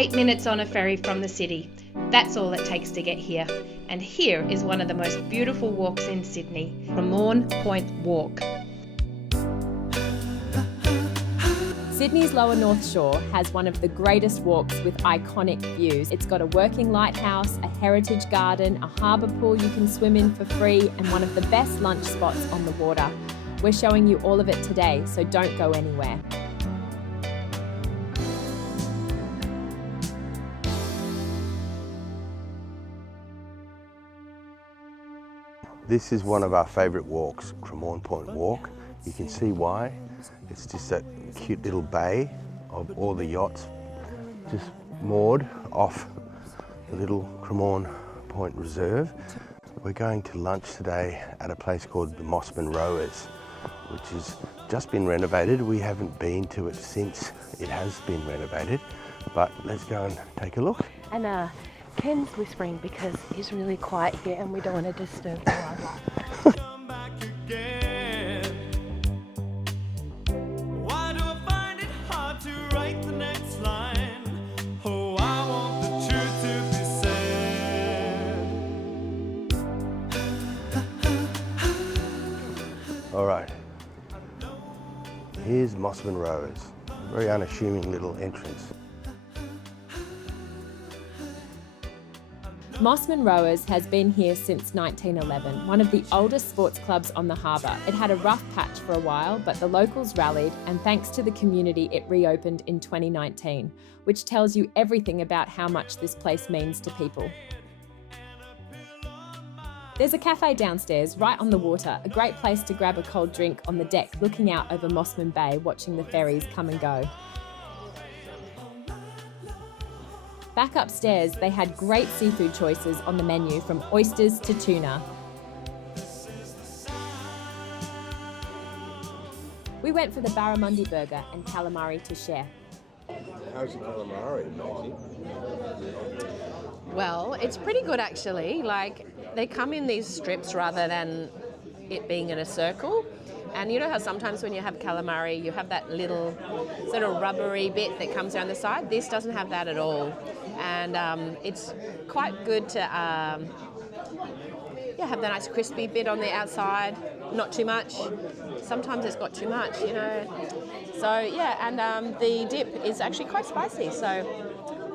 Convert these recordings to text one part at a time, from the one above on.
8 minutes on a ferry from the city. That's all it takes to get here. And here is one of the most beautiful walks in Sydney, Cremorne Point Walk. Sydney's lower North Shore has one of the greatest walks with iconic views. It's got a working lighthouse, a heritage garden, a harbour pool you can swim in for free, and one of the best lunch spots on the water. We're showing you all of it today, so don't go anywhere. This is one of our favourite walks, Cremorne Point Walk. You can see why. It's just that cute little bay of all the yachts just moored off the little Cremorne Point Reserve. We're going to lunch today at a place called the Mosman Rowers, which has just been renovated. We haven't been to it since it has been renovated, but let's go and take a look. And Ken's whispering because he's really quiet here and we don't want to disturb the wildlife. All right, here's Mosman Rowers, a very unassuming little entrance. Mosman Rowers has been here since 1911, one of the oldest sports clubs on the harbour. It had a rough patch for a while, but the locals rallied, and thanks to the community, it reopened in 2019, which tells you everything about how much this place means to people. There's a cafe downstairs, right on the water, a great place to grab a cold drink on the deck, looking out over Mosman Bay, watching the ferries come and go. Back upstairs, they had great seafood choices on the menu, from oysters to tuna. We went for the barramundi burger and calamari to share. How's the calamari, Maisie? Well, it's pretty good actually. Like, they come in these strips rather than it being in a circle. And you know how sometimes when you have calamari, you have that little sort of rubbery bit that comes down the side? This doesn't have that at all. And it's quite good to have the nice crispy bit on the outside, not too much. Sometimes it's got too much, you know. So yeah, and the dip is actually quite spicy, so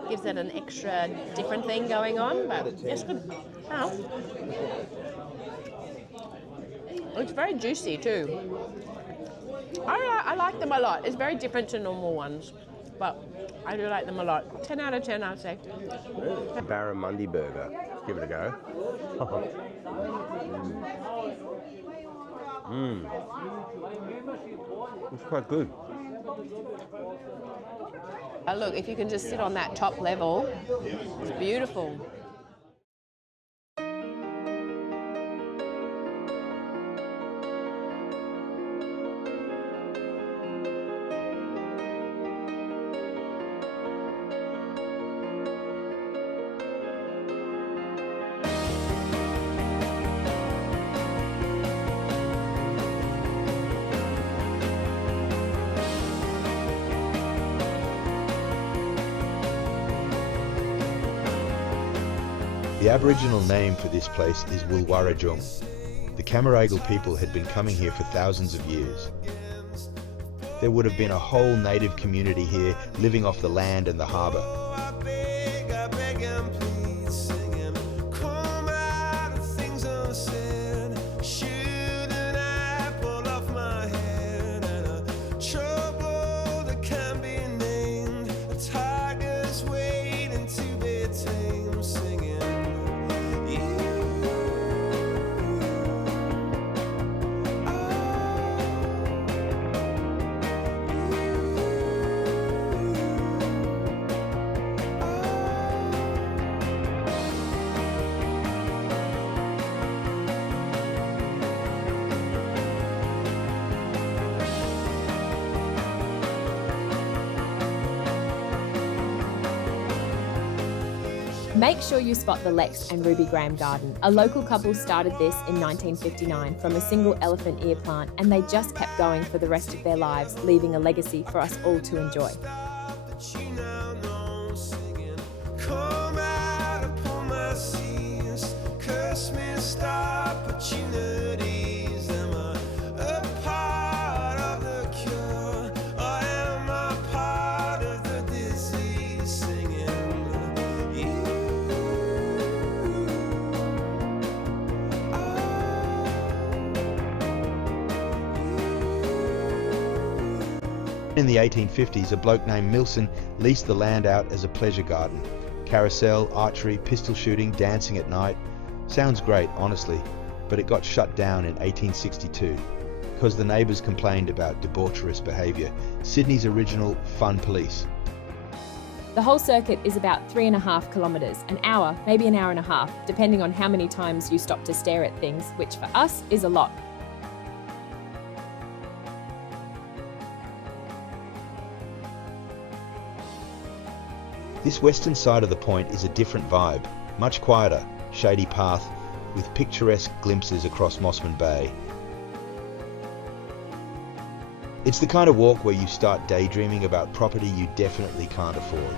gives it an extra different thing going on, but it's good. Oh. It's very juicy too. I like them a lot. It's very different to normal ones, but I do like them a lot. 10 out of 10, I'd say. Barramundi burger. Give it a go. It's quite good. Look, if you can just sit on that top level, it's beautiful. The Aboriginal name for this place is Wulwarajung. The Camaragal people had been coming here for thousands of years. There would have been a whole native community here living off the land and the harbour. Make sure you spot the Lex and Ruby Graham Garden. A local couple started this in 1959 from a single elephant ear plant, and they just kept going for the rest of their lives, leaving a legacy for us all to enjoy. In the 1850s, a bloke named Milson leased the land out as a pleasure garden. Carousel, archery, pistol shooting, dancing at night. Sounds great, honestly, but it got shut down in 1862 because the neighbours complained about debaucherous behaviour. Sydney's original fun police. The whole circuit is about 3.5 kilometres, an hour, maybe an hour and a half, depending on how many times you stop to stare at things, which for us is a lot. This western side of the point is a different vibe, much quieter, shady path with picturesque glimpses across Mosman Bay. It's the kind of walk where you start daydreaming about property you definitely can't afford.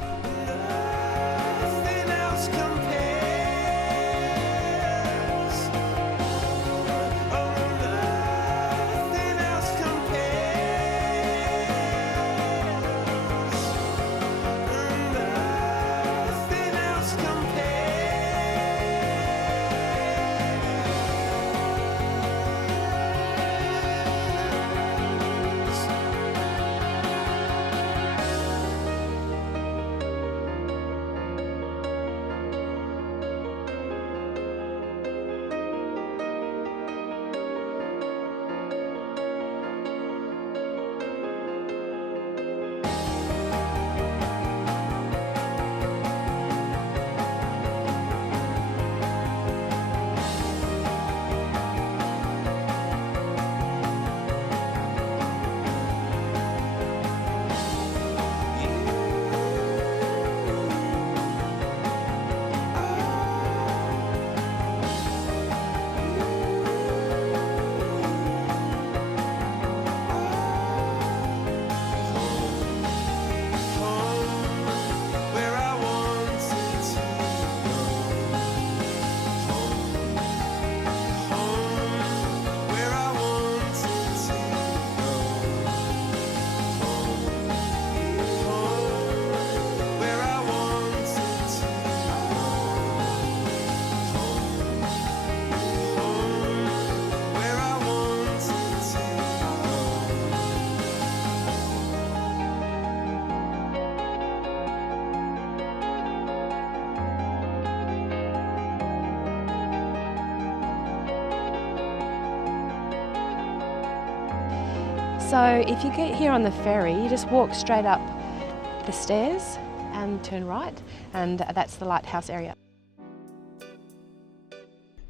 So if you get here on the ferry, you just walk straight up the stairs and turn right, and that's the Lighthouse area.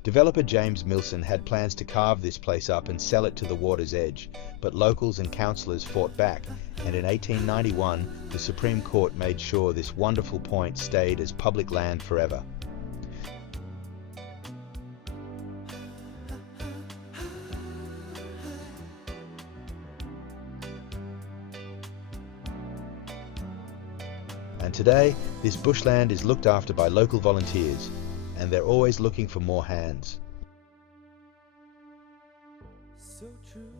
Developer James Milson had plans to carve this place up and sell it to the water's edge, but locals and councillors fought back, and in 1891 the Supreme Court made sure this wonderful point stayed as public land forever. And today, this bushland is looked after by local volunteers, and they're always looking for more hands. So true,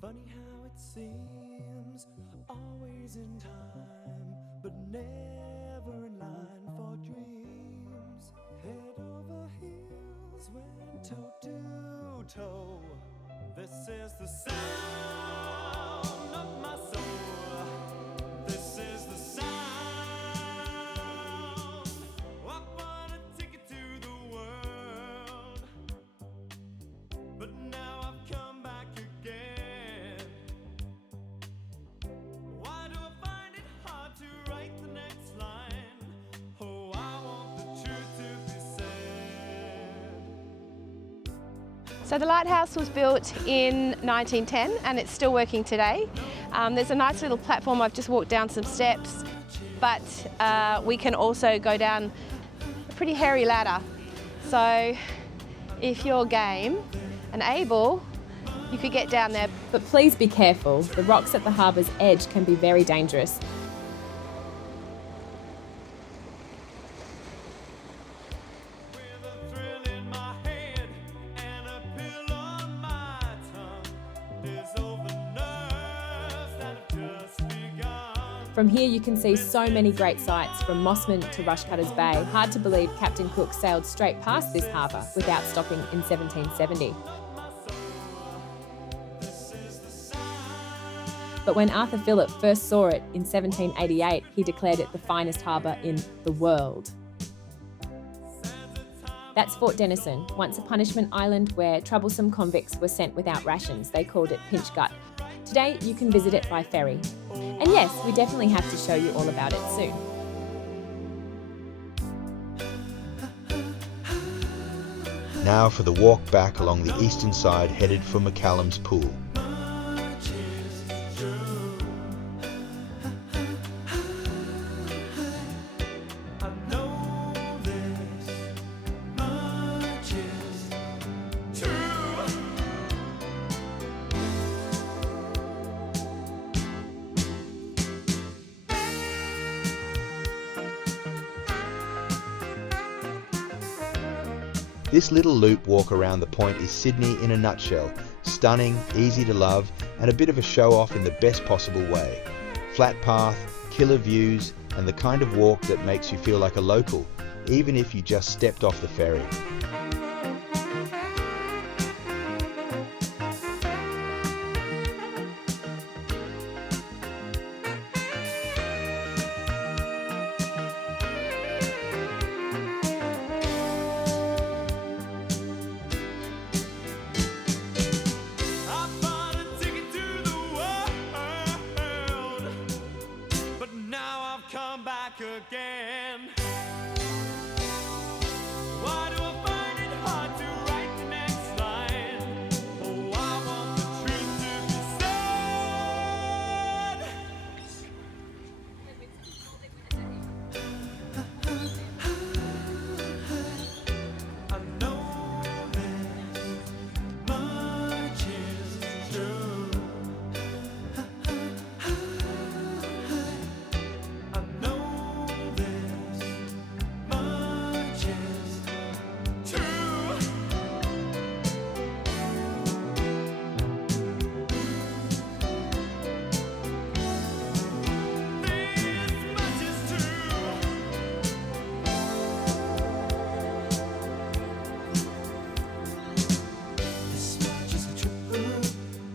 funny how it seems, always in time, but never in line for dreams. Head over heels, went toe to toe. This is the sound of my soul. This is the sound. So the lighthouse was built in 1910 and it's still working today. There's a nice little platform. I've just walked down some steps, but we can also go down a pretty hairy ladder. So if you're game and able, you could get down there. But please be careful. The rocks at the harbour's edge can be very dangerous. From here you can see so many great sights from Mosman to Rushcutters Bay. Hard to believe Captain Cook sailed straight past this harbour without stopping in 1770. But when Arthur Phillip first saw it in 1788, he declared it the finest harbour in the world. That's Fort Denison, once a punishment island where troublesome convicts were sent without rations. They called it Pinch Gut. Today, you can visit it by ferry. And yes, we definitely have to show you all about it soon. Now for the walk back along the eastern side headed for MacCallum's Pool. This little loop walk around the point is Sydney in a nutshell. Stunning, easy to love, and a bit of a show-off in the best possible way. Flat path, killer views, and the kind of walk that makes you feel like a local, even if you just stepped off the ferry. I bought a ticket to the world, but now I've come back again. Why do I find it hard to write the next line? Oh, I want the truth to be said. I know this much is true. I know this much is true.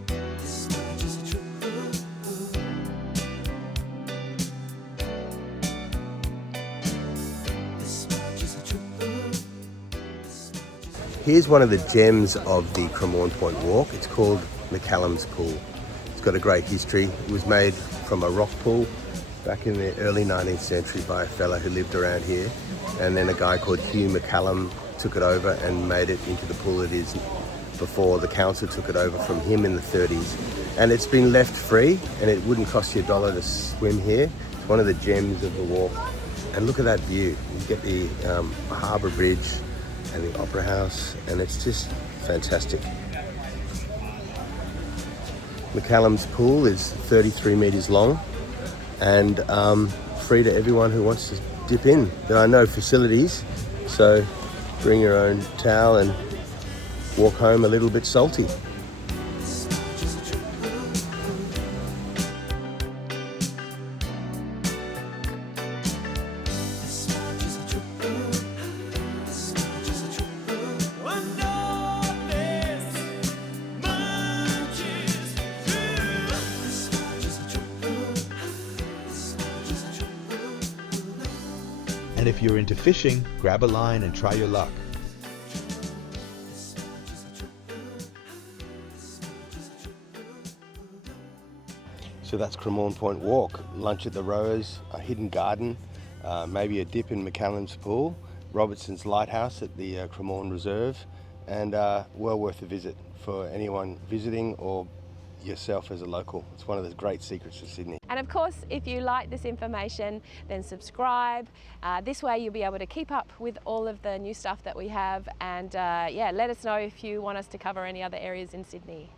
This much is true. This much is true. This much is true. This much is true. Here's one of the gems of the Cremorne Point Walk. It's called MacCallum's Pool. It's got a great history. It was made from a rock pool back in the early 19th century by a fella who lived around here. And then a guy called Hugh MacCallum took it over and made it into the pool it is before the council took it over from him in the 30s. And it's been left free, and it wouldn't cost you $1 to swim here. It's one of the gems of the walk. And look at that view. You get the harbour bridge and the opera house, and it's just fantastic. MacCallum's Pool is 33 metres long and free to everyone who wants to dip in. There are no facilities, so bring your own towel and walk home a little bit salty. And if you're into fishing, grab a line and try your luck. So that's Cremorne Point Walk. Lunch at the Rowers, a hidden garden, maybe a dip in MacCallum's Pool, Robertson's Lighthouse at the Cremorne Reserve, and well worth a visit for anyone visiting or yourself as a local. It's one of the great secrets of Sydney. And of course, if you like this information, then subscribe. This way you'll be able to keep up with all of the new stuff that we have, and yeah, let us know if you want us to cover any other areas in Sydney.